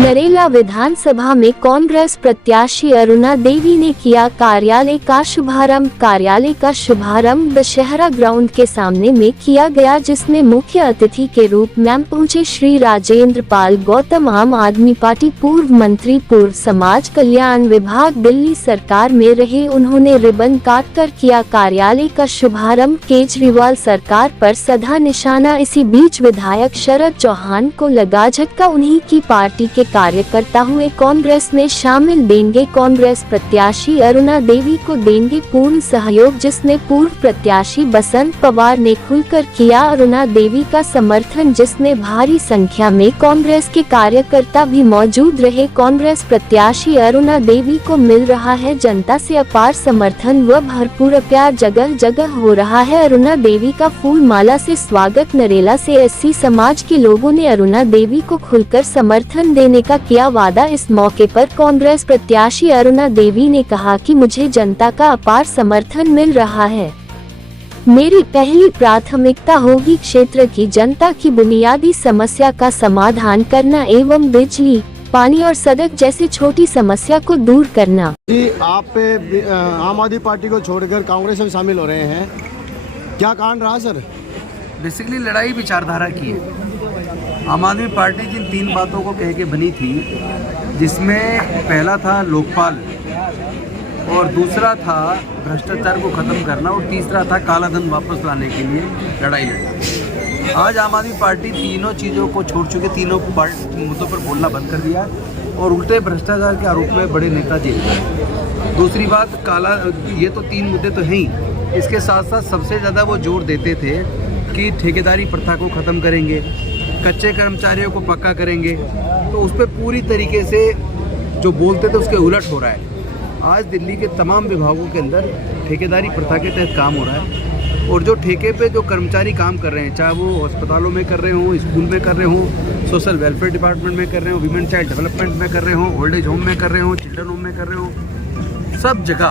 नरेला विधानसभा में कांग्रेस प्रत्याशी अरुणा देवी ने किया कार्यालय का शुभारंभ। कार्यालय का शुभारंभ दशहरा ग्राउंड के सामने में किया गया, जिसमें मुख्य अतिथि के रूप में पहुंचे श्री राजेंद्र पाल गौतम, आम आदमी पार्टी पूर्व मंत्री, पूर्व समाज कल्याण विभाग दिल्ली सरकार में रहे। उन्होंने रिबन काटकर किया कार्यालय का शुभारंभ। केजरीवाल सरकार पर सधा निशाना। इसी बीच विधायक शरद चौहान को लगा झटका। उन्हीं की पार्टी के कार्यकर्ता हुए कांग्रेस में शामिल। देंगे कांग्रेस प्रत्याशी अरुणा देवी को देंगे पूर्ण सहयोग, जिसने पूर्व प्रत्याशी बसंत पवार ने खुलकर किया अरुणा देवी का समर्थन, जिसने भारी संख्या में कांग्रेस के कार्यकर्ता भी मौजूद रहे। कांग्रेस प्रत्याशी अरुणा देवी को मिल रहा है जनता से अपार समर्थन व भरपूर प्यार, जगह जगह हो रहा है अरुणा देवी का फूल माला से स्वागत। नरेला से एससी समाज के लोगों ने अरुणा देवी को खुलकर समर्थन देने का किया वादा। इस मौके पर कांग्रेस प्रत्याशी अरुणा देवी ने कहा कि मुझे जनता का अपार समर्थन मिल रहा है। मेरी पहली प्राथमिकता होगी क्षेत्र की जनता की बुनियादी समस्या का समाधान करना एवं बिजली, पानी और सड़क जैसी छोटी समस्या को दूर करना। जी, आप आम आदमी पार्टी को छोड़कर कांग्रेस में शामिल हो रहे हैं, क्या कारण रहा सर? बेसिकली लड़ाई विचारधारा की है। आम आदमी पार्टी जिन 3 बातों को कह के बनी थी, जिसमें पहला था लोकपाल और दूसरा था भ्रष्टाचार को ख़त्म करना और तीसरा था काला धन वापस लाने के लिए लड़ाई लड़ी। आज आम आदमी पार्टी तीनों चीज़ों को छोड़ चुके, तीनों मुद्दों पर बोलना बंद कर दिया और उल्टे भ्रष्टाचार के आरोप में बड़े नेता जेल गए। दूसरी बात काला, ये तो 3 मुद्दे तो हैं ही, इसके साथ साथ सबसे ज़्यादा वो जोर देते थे कि ठेकेदारी प्रथा को ख़त्म करेंगे, कच्चे कर्मचारियों को पक्का करेंगे। तो उस पर पूरी तरीके से जो बोलते थे उसके उलट हो रहा है। आज दिल्ली के तमाम विभागों के अंदर ठेकेदारी प्रथा के तहत काम हो रहा है और जो ठेके पे जो कर्मचारी काम कर रहे हैं, चाहे वो अस्पतालों में कर रहे हों, स्कूल में कर रहे हों, सोशल वेलफेयर डिपार्टमेंट में कर रहे हों, वीमेन चाइल्ड डेवलपमेंट में कर रहे हों, ओल्ड एज होम में कर रहे हों, चिल्ड्रन होम में कर रहे हों, सब जगह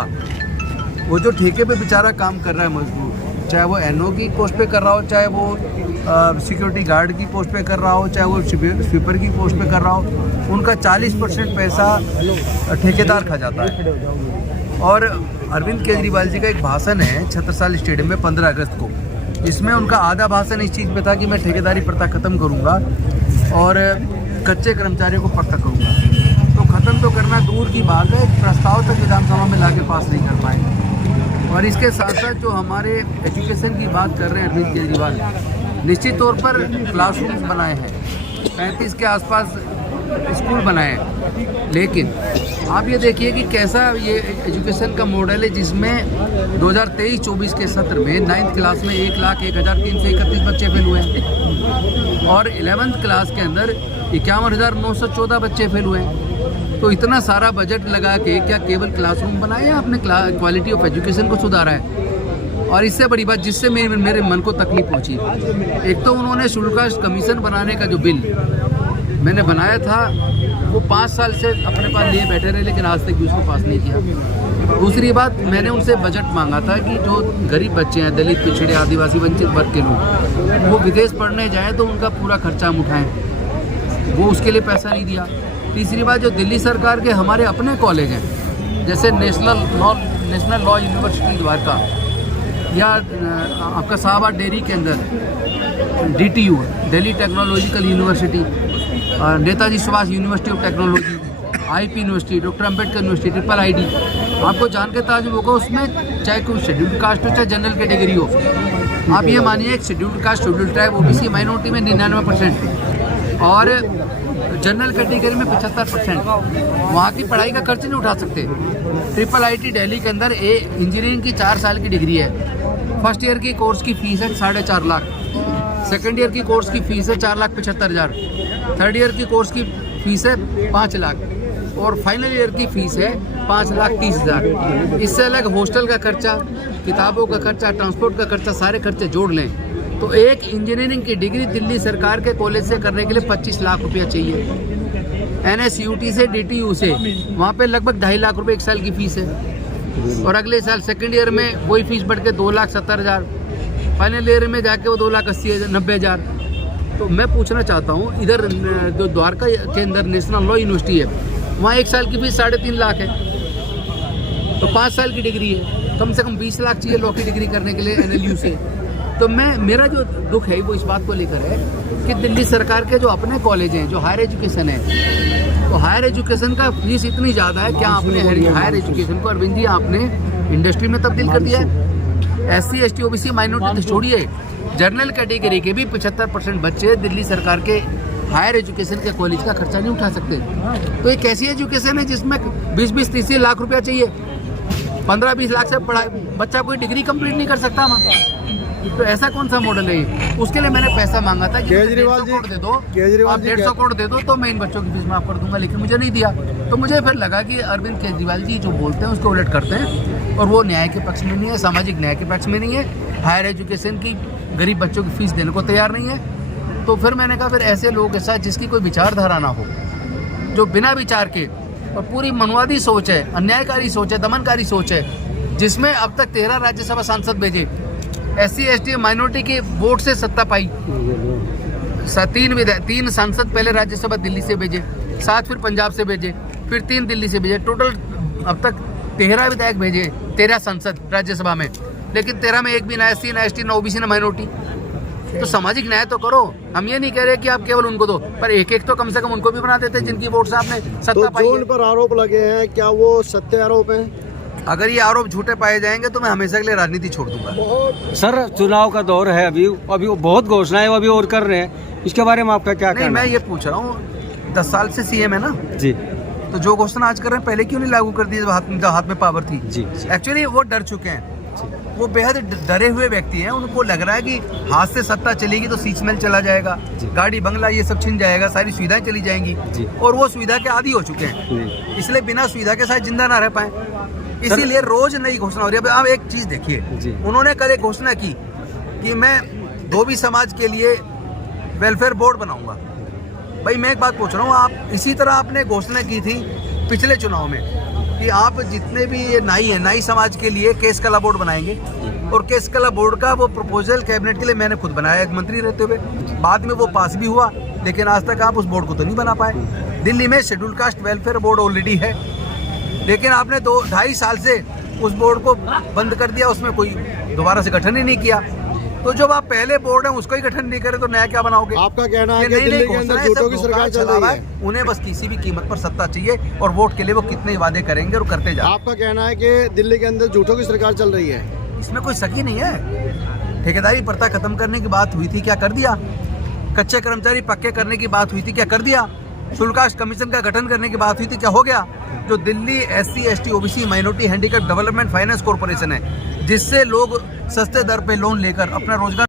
वो जो ठेके पे बेचारा काम कर रहा है मजदूर, चाहे वो एनओ की पोस्ट पे कर रहा हो, चाहे वो सिक्योरिटी गार्ड की पोस्ट पे कर रहा हो, चाहे वो स्वीपर की पोस्ट पे कर रहा हो, उनका 40% पैसा ठेकेदार खा जाता है। और अरविंद केजरीवाल जी का एक भाषण है छत्रसाल स्टेडियम में 15 अगस्त को, जिसमें उनका आधा भाषण इस चीज़ पे था कि मैं ठेकेदारी प्रथा ख़त्म करूँगा और कच्चे कर्मचारियों को पक्का करूँगा। तो ख़त्म तो करना दूर की बात है, प्रस्ताव तक विधानसभा में लाके पास नहीं कर पाए। और इसके साथ साथ जो हमारे एजुकेशन की बात कर रहे हैं अरविंद केजरीवाल, निश्चित तौर पर क्लासरूम्स बनाए हैं, 35 के आसपास स्कूल बनाए हैं, लेकिन आप ये देखिए कि कैसा ये एजुकेशन का मॉडल है, जिसमें 2023-24 के सत्र में 9th क्लास में 1,01,331 बच्चे फेल हुए हैं और 11th क्लास के अंदर 51,914 बच्चे फेल हुए हैं। तो इतना सारा बजट लगा के क्या केवल क्लासरूम बनाए या आपने क्वालिटी ऑफ एजुकेशन को सुधारा है? और इससे बड़ी बात जिससे मेरे मन को तकलीफ पहुंची, एक तो उन्होंने शेड्यूल कास्ट कमीशन बनाने का जो बिल मैंने बनाया था वो 5 साल से अपने पास लिए बैठे रहे, लेकिन आज तक भी उसको पास नहीं किया। दूसरी बात, मैंने उनसे बजट मांगा था कि जो गरीब बच्चे हैं, दलित, पिछड़े, आदिवासी, वंचित वर्ग के लोग, वो विदेश पढ़ने जाएँ तो उनका पूरा खर्चा हम उठाएँ, वो उसके लिए पैसा नहीं दिया। तीसरी बात, जो दिल्ली सरकार के हमारे अपने कॉलेज हैं, जैसे नेशनल लॉ यूनिवर्सिटी द्वारका या आपका शाहबाद डेयरी के अंदर DTU Delhi technological university, Netaji Subhash university of technology, IP university, doctor Ambedkar university, triple ID, आपको जान के ताजुब होगा, उसमें चाहे कोई शेड्यूल्ड कास्ट हो चाहे जनरल कैटेगरी हो, आप ये मानिए एक scheduled caste, scheduled tribe, OBC minority में 99% और जनरल कैटेगरी में 75%, वहाँ की पढ़ाई का खर्च नहीं उठा सकते। ट्रिपल IT दिल्ली के अंदर इंजीनियरिंग की 4 साल की डिग्री है, फर्स्ट ईयर की कोर्स की फीस है 4.5 लाख, सेकेंड ईयर की कोर्स की फीस है 4,75,000, थर्ड ईयर की कोर्स की फीस है 5 लाख और फाइनल ईयर की फीस है 5,30,000। इससे अलग हॉस्टल का खर्चा, किताबों का खर्चा, ट्रांसपोर्ट का खर्चा, सारे खर्चे जोड़ लें तो एक इंजीनियरिंग की डिग्री दिल्ली सरकार के कॉलेज से करने के लिए 25 लाख रुपया चाहिए। NSUT से DTU से वहाँ पे लगभग 2.5 लाख रुपये 1 साल की फ़ीस है और अगले साल सेकेंड ईयर में वही फीस बढ़ के 2,70,000, फाइनल ईयर में जाके वो 2,80,000 90,000। तो मैं पूछना चाहता हूँ, इधर जो द्वारका के अंदर नेशनल लॉ यूनिवर्सिटी है, वहाँ 1 साल की फीस 3.5 लाख है, तो 5 साल की डिग्री है, कम से कम 20 लाख चाहिए लॉ की डिग्री करने के लिए NLU से। तो मेरा जो दुख है वो इस बात को लेकर है कि दिल्ली सरकार के जो अपने कॉलेज हैं, जो हायर एजुकेशन है, तो हायर एजुकेशन का फीस इतनी ज़्यादा है। क्या आपने हायर एजुकेशन को, अरविंद जी, आपने इंडस्ट्री में तब्दील कर दिया है? SC ST OBC माइनॉरिटी छोड़िए, जनरल कैटेगरी के भी 75% बच्चे दिल्ली सरकार के हायर एजुकेशन के कॉलेज का खर्चा नहीं उठा सकते। तो एक ऐसी एजुकेशन है जिसमें 20-30 लाख रुपया चाहिए, 15-20 लाख से पढ़ा बच्चा कोई डिग्री कंप्लीट नहीं कर सकता वहाँ। तो ऐसा कौन सा मॉडल है? उसके लिए मैंने पैसा मांगा था कि केजरीवाल जी 150 करोड़ दे दो तो मैं इन बच्चों की फीस माफ कर दूंगा, लेकिन मुझे नहीं दिया। तो मुझे फिर लगा कि अरविंद केजरीवाल जी जो बोलते हैं उसको उलट करते हैं, और वो न्याय के पक्ष में नहीं है, सामाजिक न्याय के पक्ष में नहीं है, हायर एजुकेशन की गरीब बच्चों की फीस देने को तैयार नहीं है। तो फिर मैंने कहा फिर ऐसे लोगों के साथ जिसकी कोई विचारधारा ना हो, जो बिना विचार के और पूरी मनवादी सोच है, अन्यायकारी सोच है, दमनकारी सोच है, जिसमें अब तक 13 राज्यसभा सांसद भेजे, SC ST माइनॉरिटी के वोट से सत्ता पाई, 3 सांसद पहले राज्यसभा दिल्ली से भेजे, 7 फिर पंजाब से भेजे, फिर 3 दिल्ली से भेजे, टोटल अब तक 13 विधायक भेजे, 13 सांसद राज्यसभा में, लेकिन 13 में एक भी ना SC ना ST ना OBC ना माइनॉरिटी। तो सामाजिक न्याय तो करो। हम ये नहीं कह रहे कि आप केवल उनको दो, पर एक तो कम से कम उनको भी बना देते जिनकी वोट से आपने सत्ता पाई है। जो उन पर आरोप लगे हैं, क्या वो सत्य आरोप हैं? अगर ये आरोप झूठे पाए जाएंगे तो मैं हमेशा के लिए राजनीति छोड़ दूंगा। सर, चुनाव का दौर है, अभी बहुत घोषणाएं अभी और कर रहे हैं, इसके बारे में आपका क्या कहना है? मैं ये पूछ रहा हूँ, 10 साल से CM है ना जी, तो जो घोषणा आज कर रहे हैं पहले क्यों नहीं लागू कर दी जब हाथ में पावर थी? जी। एक्चुअली वो डर चुके हैं, वो बेहद डरे हुए व्यक्ति हैं। उनको लग रहा है कि हाथ से सत्ता चलेगी तो सीचमहल चला जाएगा, गाड़ी बंगला ये सब छिन जाएगा, सारी सुविधाएं चली जाएंगी, और वो सुविधा के आदी हो चुके हैं, इसलिए बिना सुविधा के साथ जिंदा ना रह पाए, इसीलिए रोज नई घोषणा हो रही है। अब एक चीज देखिए, उन्होंने कल एक घोषणा की कि मैं धोबी समाज के लिए वेलफेयर बोर्ड बनाऊंगा। भाई मैं एक बात पूछ रहा हूँ, आप इसी तरह आपने घोषणा की थी पिछले चुनाव में कि आप जितने भी ये नाई है, नाई समाज के लिए केस कला बोर्ड बनाएंगे, और केस कला बोर्ड का वो प्रपोजल कैबिनेट के लिए मैंने खुद बनाया एक मंत्री रहते हुए, बाद में वो पास भी हुआ, लेकिन आज तक आप उस बोर्ड को तो नहीं बना पाए। दिल्ली में schedule caste welfare board already है, लेकिन आपने 2-2.5 साल से उस बोर्ड को बंद कर दिया, उसमें कोई दोबारा से गठन ही नहीं किया। तो जब आप पहले बोर्ड है उसको ही गठन नहीं करे तो नया क्या बनाओगे? आपका कहना है कि दिल्ली के अंदर झूठों की सरकार चल रही है, उन्हें बस किसी भी कीमत पर सत्ता चाहिए, और वोट के लिए वो कितने वादे करेंगे और करते जाए। आपका कहना है कि दिल्ली के अंदर झूठों की सरकार चल रही है, इसमें कोई शक ही नहीं है। ठेकेदारी प्रथा खत्म करने की बात हुई थी, क्या कर दिया? कच्चे कर्मचारी पक्के करने की बात हुई थी, क्या कर दिया? शुल्कास्ट कमीशन का गठन करने की बात हुई थी, क्या हो गया? जो Delhi SC ST OBC minority handicap development finance corporation है, जिससे लोग सस्ते दर पे लोन लेकर अपना रोजगार